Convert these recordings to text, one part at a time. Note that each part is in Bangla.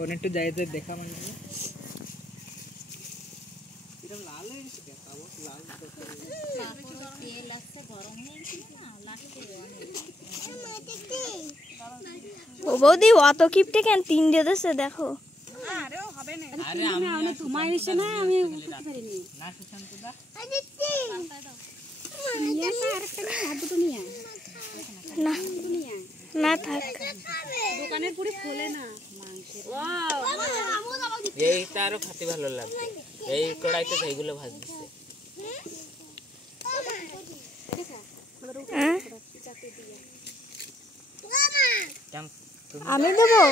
ওনে একটু যাই যাই দেখা মানে এরকম লাল হয়ে গেছে দেখাবো লাল তেল আসছে গরম হয়ে গেছে না লাগছে ও বৌদি অত কিপটে কেন 3 দিয়ে দেছে দেখো আরে হবে না আরে আমি তোমায় এসে না আমি উঠতে পারিনি না সুশান্ত দা নিয়ে আসা আরেকটা নিয়ে আর দুটো নিয়ে না না থাক দোকানের পুরো খোলে না মাংসের এইটা আরো খেতে ভালো লাগবে এই কড়াইতে এইগুলো ভাজ দিছে আমি দেবো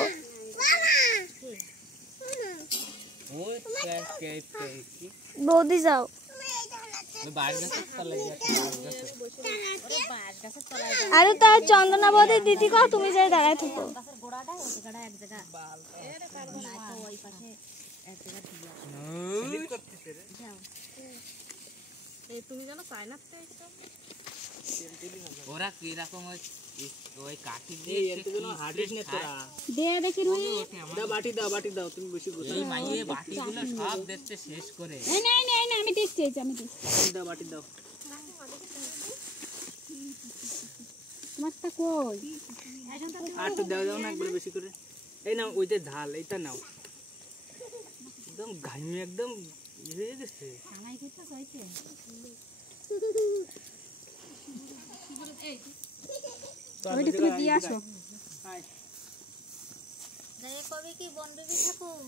বৌদি যাও আরে তার চন্দনা বৌদি দিদি কও তুমি যাই দাঁড়ায় থাকো তুমি জানো চায়না ওরা কি রকম ওই কাঠি দিয়ে এতগুলো হাড়িস নে তোরা দে দেখি রুই বাটি দাও তুমি বেশি গোছা এই মাইয়ে বাটিগুলো সব দেখতে শেষ করে এই আমি দিচ্ছি আমি দিচ্ছি দাও বাটি দাও তোমারটা কই আটু দাও না একবার বেশি করে এই নাও ওই যে ঝাল এইটা নাও একদম ঘামে একদম হয়ে গেছে খানাই খেতে হইছে ওইটা তুমি দিয়ে আসো জয় কবি কি বনবিবি ঠাকুর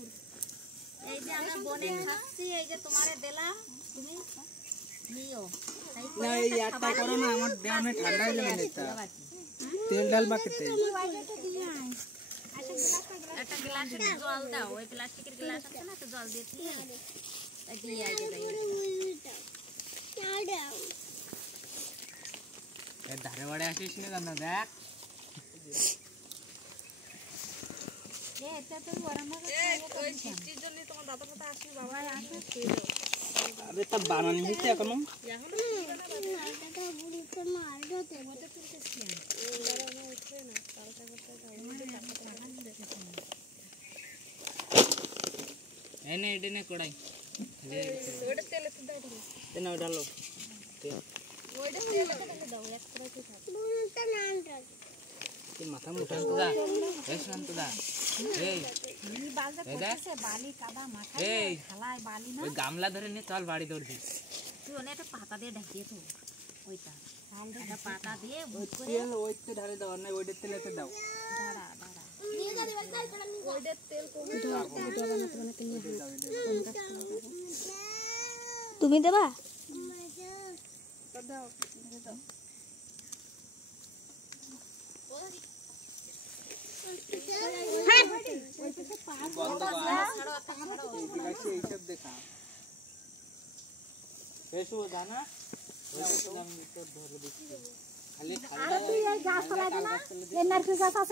এই যে আমরা বনে খাচ্ছি এই যে তোমারে দিলাম তুমি নিও না এই একটা করো না আমার দেহনে ঠান্ডা হয়ে যাবে এটা তেল ডাল বাকিতে একটা গ্লাসে জল দাও ওই প্লাস্টিকের গ্লাস আছে না তো জল দিয়ে দিয়ে আই দাও এর ধারে বাড়ে আসিস না জানো দেখ এটা তো গরম হবে ওই সিটির জন্য তোমার দাদা কথা আসে বাবা আসে আরে তা বানানি হইছে এখনো এনে এনে কড়াই ওটা তেলে তো দাও এনে ডালো ওইটা তেলে দাও এক কড়াইতে থাক বুলটা নান দাও কি মাথা মুঠা দা এই শান্ত দা এই মিনি বালদা করতেছে বালি কাদা মাথা খালায় বালি না ওই গামলা ধরে নিয়ে চল বাড়ি দৌড় দি তুই ওনে একটা পাতা দিয়ে ঢাকিয়ে তো ওইটা একটা পাতা দিয়ে ভুত করে তেল ওইতে ঢালে দাও না ওইটা তেলেতে দাও দাঁড়া নিয়ে যাবি কাল করা নিয়ে ওইটা তেল কমে বানাতে নিয়ে তুমি দেবা দাও এইসব দেখা এসো জানা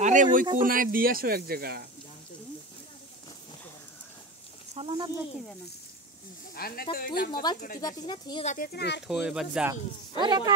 আরে ওই কোনায় দিয়ে আসো এক জায়গা সালানা দেখবে না তুই মোবাইল টিপতে পারতিস না তুই যাতে না আর এবার যা